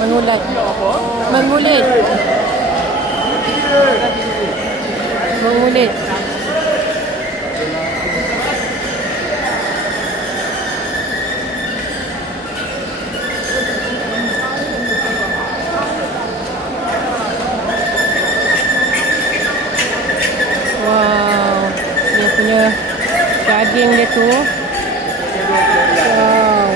Mengulat. Mengulit. Mengulit. Wow. Dia punya daging dia tu. Wow.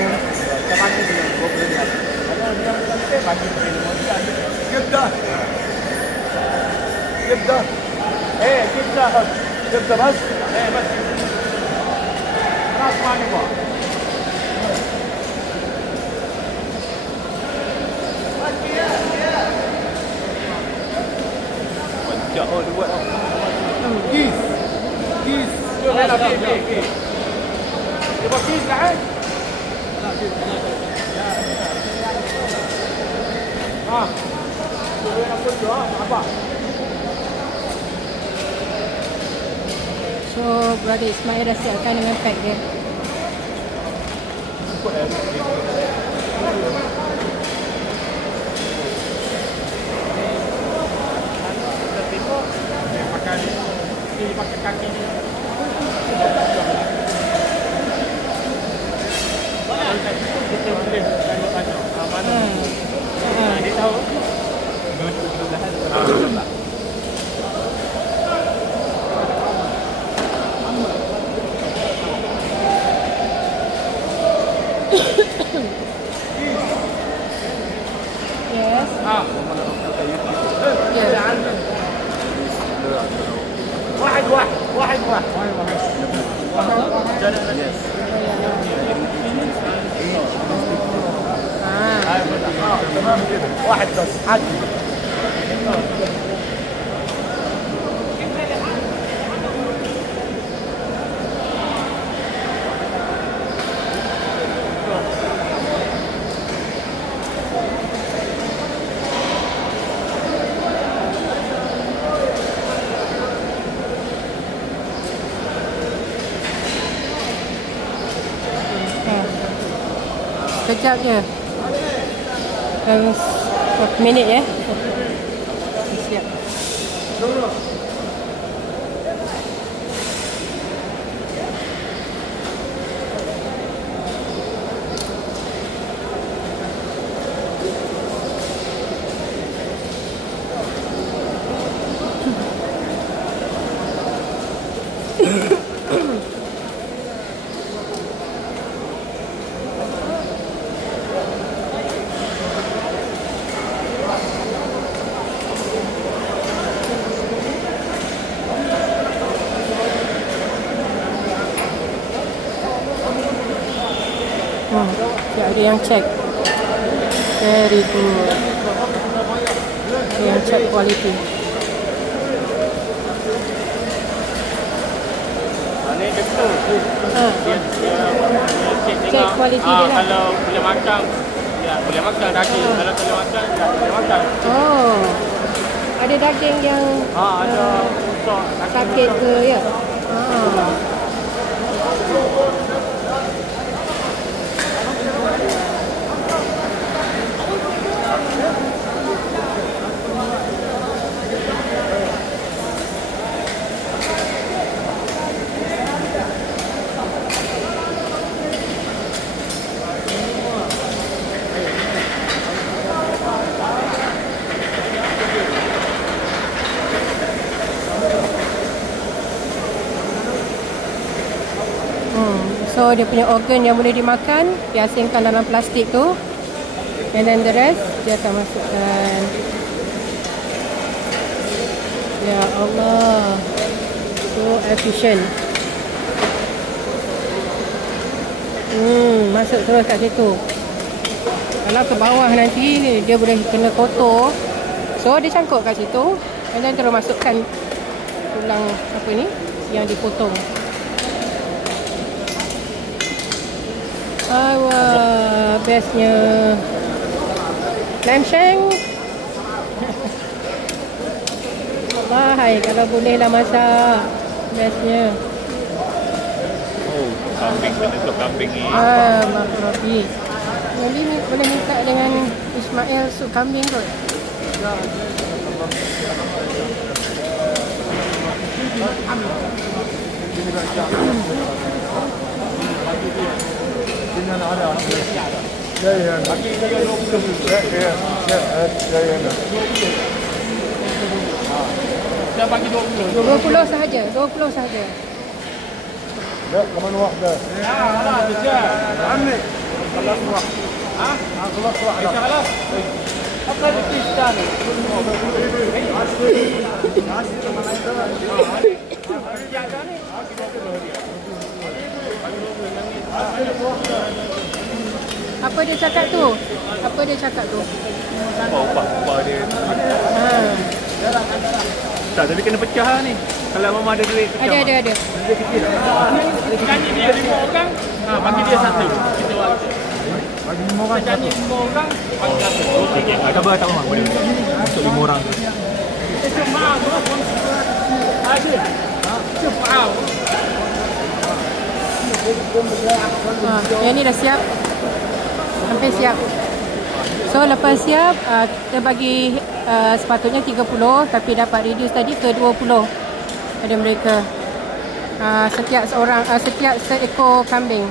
كبده ايه كبده كبده بس ايه بس خلاص ما نبغى كيس كيس لا كيس يبغى كيس لعين ها سوينا كله مع بعض. So, Brother Ismail dah siapkan dengan pack dia. Pakai kaki ni. Kita boleh tanya mana. Dia tahu. Yes. واحد واحد تمام كده واحد بس عدي Sekejap je. Berapa minit ya? Siap. Ya, ada yang check. Very good. Ada yang check quality. Ini betul. Check quality dia lah. Kalau boleh makan, ya boleh makan daging. Kalau tak boleh makan, tak boleh makan. Oh. Ada daging yang ada sakit ke ya? So dia punya organ yang boleh dimakan diasingkan dalam plastik tu, and then the rest dia akan masukkan. Ya Allah, so efficient. Masuk terus kat situ. Kalau ke bawah nanti dia boleh kena kotor, so dia cangkuk kat situ, and then terus masukkan tulang apa ni yang dipotong. Wah, bestnya lamb shank. Bahai kalau bolehlah masak. Bestnya. Oh, kambing, betul kambing ni. Mak Robi. Boleh minta dengan Ismail sup kambing kot. Saya bagi 20. 20 sahaja, 20 sahaja. لا كمان واحدة. خلاص رجال. عمي خلاص واحدة. ها؟ خلاص واحدة. انت خلاص؟ أقل الكيس الثاني. Apa dia cakap tu? Apa dia cakap tu? Upah dia. Ha. Tak, tapi kena pecah ni. Kalau mama ada duit pecah. Ada. Janji dia 5 orang. Bagi dia 1. Kita buat. Bagi 5 orang. Janji 5 orang. Bagi 1. Okey. Sabar tak mama. Boleh. Untuk 5 orang. Cepat. Asyik. Cepat. Yang ni dah siap. Hampir siap. So lepas siap, kita bagi sepatutnya 30, tapi dapat reduce tadi ke 20 pada mereka. Setiap seekor kambing.